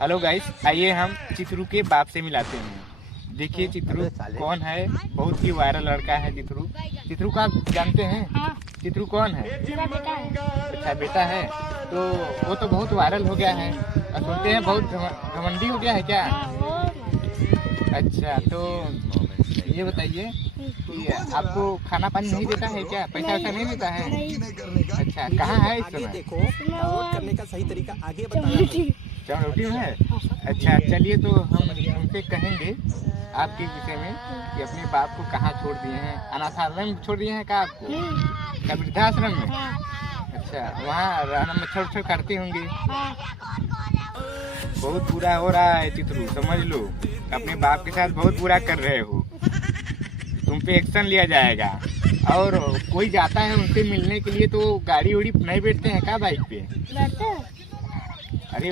Hello guys, आइए हम चित्रू के बाप से मिलाते हैं। देखिए चित्रू कौन है, बहुत ही वायरल लड़का है चित्रू। चित्रू का आप जानते हैं? हाँ, चित्रू कौन है? मेरा बेटा है। अच्छा बेटा है, तो वो तो बहुत वायरल हो गया है और सुनते हैं बहुत घमंडी हो गया है क्या? हाँ, वो अच्छा, तो ये बताइए कि आपको खाना पानी नहीं देता है क्या? पैसा वैसा नहीं देता है? नहीं। अच्छा, कहाँ है इस समय? देखो डाउनलोड करने का सही तरीका आगे बताया। चमरोटी में है। अच्छा चलिए, तो हम उनसे कहेंगे आपके विषय में कि अपने बाप को कहाँ छोड़ दिए हैं। अनाथालय में छोड़ दिए हैं क्या आपको? क्या वृद्धाश्रम में? हाँ, अच्छा, वहाँ रहना मच्छर उच्छर काटते होंगे। हाँ, बहुत बुरा हो रहा है चित्रू, समझ लो। अपने बाप के साथ बहुत बुरा कर रहे हो। तुम पे एक्शन लिया जाएगा। और कोई जाता है उनसे मिलने के लिए तो गाड़ी उड़ी नहीं बैठते हैं क्या बाइक पे? बैठते हैं। अरे